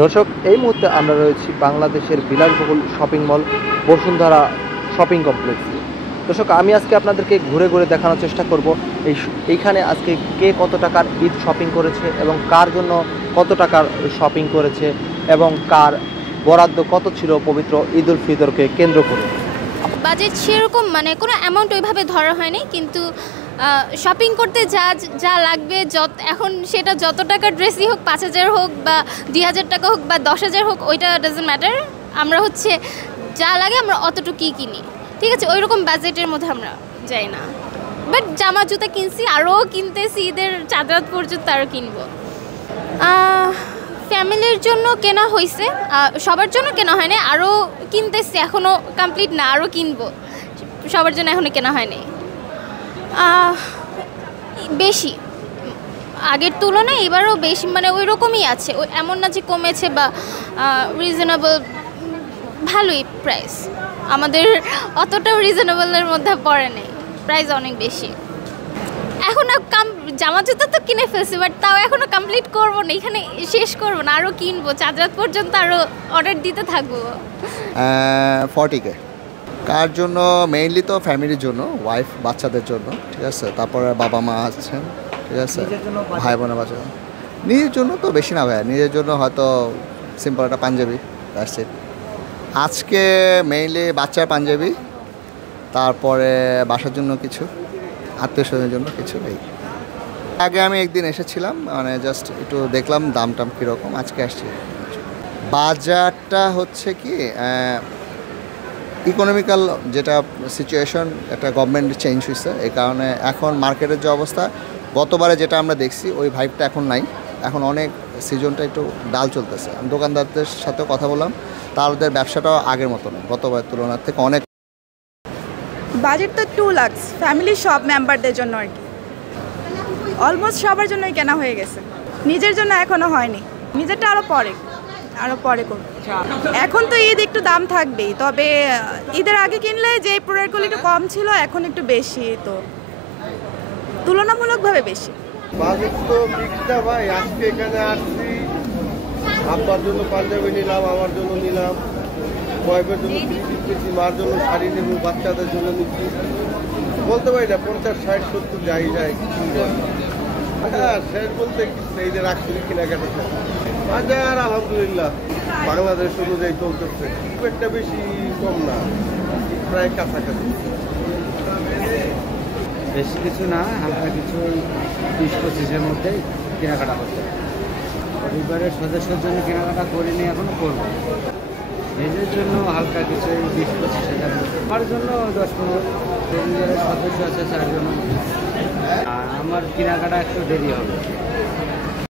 দর্শক, এই মুহূর্তে আমরা রয়েছি বাংলাদেশের বিলাসবহুল shopping mall Bashundhara shopping complex. দর্শক, আমি আজকে আপনাদেরকে ঘুরে ঘুরে দেখানোর চেষ্টা করব এইখানে আজকে কে কত টাকার ঈদ শপিং করেছে এবং কার জন্য কত টাকার শপিং করেছে এবং কার বরাদ্দ কত ছিল পবিত্র ঈদ উল ফিতরকে কেন্দ্র করে। বাজেট সেরকম মানে কোনো অ্যামাউন্ট ওইভাবে ধরা হয়নি, কিন্তু শপিং করতে যা লাগবে এখন সেটা যত টাকার ড্রেসই হোক, 5,000 হোক বা 2,000 টাকা হোক বা 10,000 হোক, ওইটা ডাজন্ট ম্যাটার। আমরা যা লাগে আমরা অতটুকুই কিনি, ঠিক আছে? ওই রকম বাজেটের মধ্যে আমরা যাই না। বাট জামা জুতা কিনছি, আরও কিনতেছি, ঈদের চাঁদ পর্যন্ত আরও কিনবো। ফ্যামিলির জন্য কেনা হয়েছে, সবার জন্য কেনা হয়নি, আরও কিনতেছি, এখনও কমপ্লিট না, আরও কিনবো। সবার জন্য এখনও কেনা হয়নি। বেশি আগের তুলনায় এবারও বেশি, মানে ওই রকমই আছে, ওই এমন না যে কমেছে বা রিজনেবল, ভালোই প্রাইস। আমাদের অতটাও রিজনেবলের মধ্যে পড়ে নেই, প্রাইস অনেক বেশি। এখনও জামা জুতো তো কিনে ফেলছি, বাট তাও এখনও কমপ্লিট করবো না, এখানে শেষ করবো না, আরও কিনবো, চাঁদ রাত পর্যন্ত আরও অর্ডার দিতে থাকবো। 40K। কার জন্য? মেইনলি তো ফ্যামিলির জন্য, ওয়াইফ, বাচ্চাদের জন্য, ঠিক আছে? তারপরে বাবা মা আছেন, ঠিক আছে? ভাই বোনের বাচ্চা। নিজের জন্য তো বেশি না ভাইয়া, নিজের জন্য হয়তো সিম্পল একটা পাঞ্জাবি, দ্যাটস ইট। আজকে মেইনলি বাচ্চার পাঞ্জাবি, তারপরে বাসার জন্য কিছু, আত্মীয় স্বজনের জন্য কিছু। এই আগে আমি একদিন এসেছিলাম, মানে জাস্ট একটু দেখলাম দাম টাম কীরকম, আজকে আসছি। বাজারটা হচ্ছে কি, ইকোনমিক্যাল যেটা সিচুয়েশন, একটা গভর্নমেন্ট চেঞ্জ হয়েছে, এই কারণে এখন মার্কেটের যে অবস্থা, গতবারে যেটা আমরা দেখছি ওই ভাইবটা এখন নাই। এখন অনেক সিজনটা একটু ডাল চলতেছে। আমি দোকানদারদের সাথে কথা বললাম, তাদের ব্যবসাটাও আগের মতো নয়, গতবারের তুলনার থেকে অনেক। বাজেট তো 2 লাখ, ফ্যামিলির সব মেম্বারদের জন্য আর কি, অলমোস্ট সবার জন্যই কেনা হয়ে গেছে। নিজের জন্য এখনও হয়নি, নিজেরটা আরও পরে করব। এখন তো ঈদ একটু দাম থাকবেই, তবে ঈদের আগে কিনলে যে প্রোডাক্টগুলো একটু কম ছিল, এখন একটু বেশি, তো তুলনামূলকভাবে বেশি। বাজেট তো ফিক্সড ভাই। আজকে এখানে আসছি, আব্বার জন্য পাঞ্জাবি নিলাম, আমার জন্য নিলাম, ওয়াইফের জন্য নিচ্ছি, মার জন্য শাড়ি নেব, বাচ্চাদের জন্য নিচ্ছি। বলতে পারি না, 50, 60, 70 যাই যায়। হ্যাঁ, শেষ বলতে কিছু নেই, যে রাখছি কেনাকাটা বাজার আলহামদুলিল্লাহ বাংলাদেশ অনুযায়ী চলতেছে, খুব একটা বেশি কম না, প্রায় কাছাকাছি। বেশি কিছু না, হালকা কিছু 20-25-এর মধ্যেই কেনাকাটা করতে হবে। পরিবারের সদস্যের জন্য কেনাকাটা করিনি, এখনও করবো। নিজের জন্য হালকা কিছু 20-25,000, আমার জন্য 10-15। পরিবারের সদস্য আছে 4 জন, আমার কেনাকাটা একটু দেরি হবে।